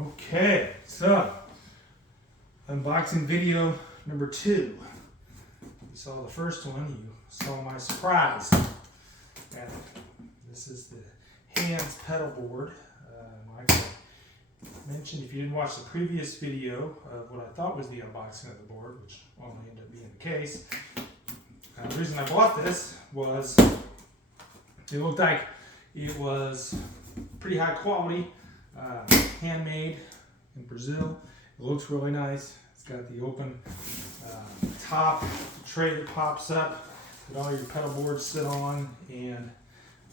Okay, so unboxing video number 2. You saw the first one, you saw my surprise. And this is the Hands pedal board. Like I mentioned, if you didn't watch the previous video of what I thought was the unboxing of the board, which only ended up being the case, the reason I bought this was it looked like it was pretty high quality, handmade in Brazil. It looks really nice. It's got the open top tray that pops up that all your pedal boards sit on, and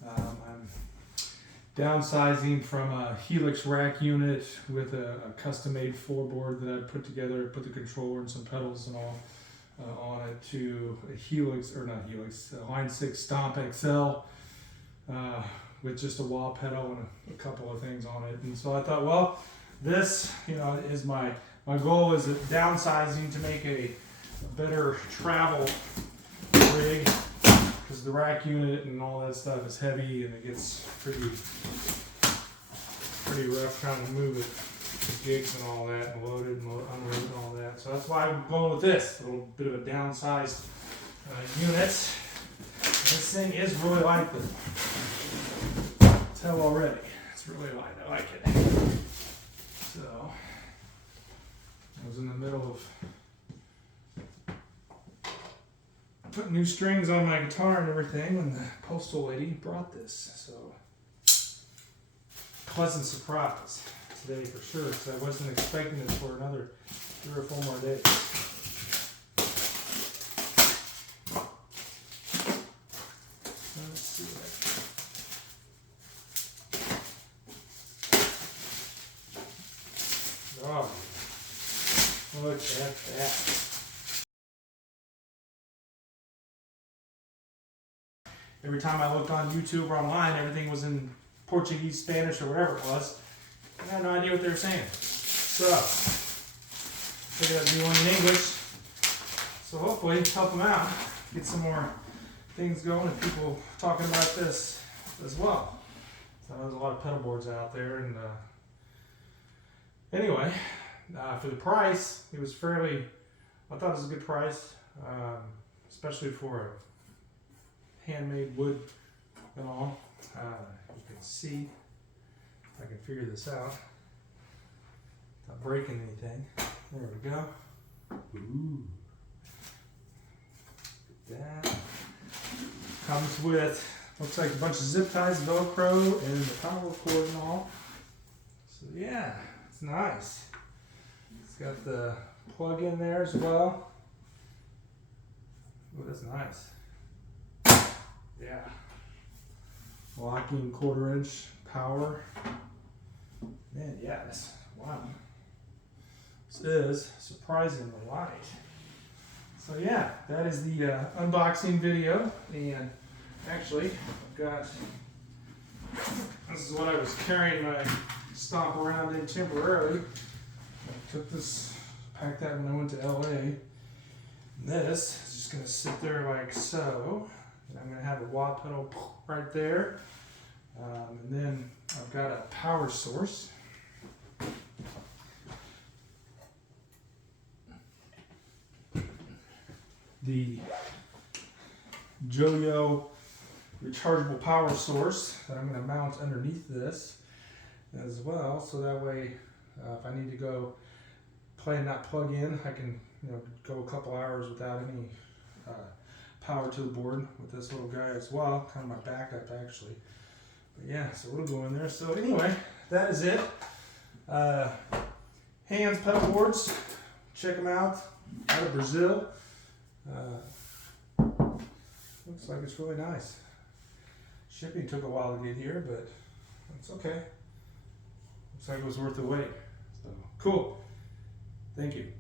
I'm downsizing from a Helix rack unit with a custom-made floorboard that I put together, put the controller and some pedals and all on it, to a Helix, or not Helix, a Line 6 Stomp XL with just a wah pedal and a couple of things on it. And so I thought, well, this, is my goal is downsizing to make a better travel rig, because the rack unit and all that stuff is heavy and it gets pretty rough trying to move it to gigs and all that, and load it and unload and all that. So that's why I'm going with this, a little bit of a downsized unit. This thing is really light though. Tell already, it's really light. I like it. So I was in the middle of putting new strings on my guitar and everything when the postal lady brought this. So pleasant surprise today for sure, because I wasn't expecting it for another 3 or 4 more days. Let's see what oh, look at that. Every time I looked on YouTube or online, everything was in Portuguese, Spanish, or whatever it was. I had no idea what they were saying. So, figured I'd do one in English. So hopefully help them out, get some more things going and people talking about this as well. So there's a lot of pedal boards out there, and anyway, for the price, it was I thought it was a good price, especially for a handmade wood and all. You can see, if I can figure this out without breaking anything. There we go. Ooh. That comes with, looks like a bunch of zip ties, Velcro, and the power cord and all. So yeah, it's nice. It's got the plug in there as well. Oh, that's nice. Yeah. Locking 1/4 inch power. Man, yeah, wow. This is surprisingly light. So yeah, that is the unboxing video. And actually, I've got, this is what I was carrying my Stomp around in temporarily. I took this, packed that when I went to LA. And this is just gonna sit there like so. And I'm gonna have a wah pedal right there. And then I've got a power source. The Joyo rechargeable power source that I'm going to mount underneath this as well, so that way if I need to go play and not plug in, I can go a couple hours without any power to the board with this little guy as well, kind of my backup actually. But yeah, so it'll go in there. So anyway, that is it. Hands pedal boards, check them out of Brazil. Looks like it's really nice. Shipping took a while to get here, but it's okay. Looks like it was worth the wait. So cool. Thank you.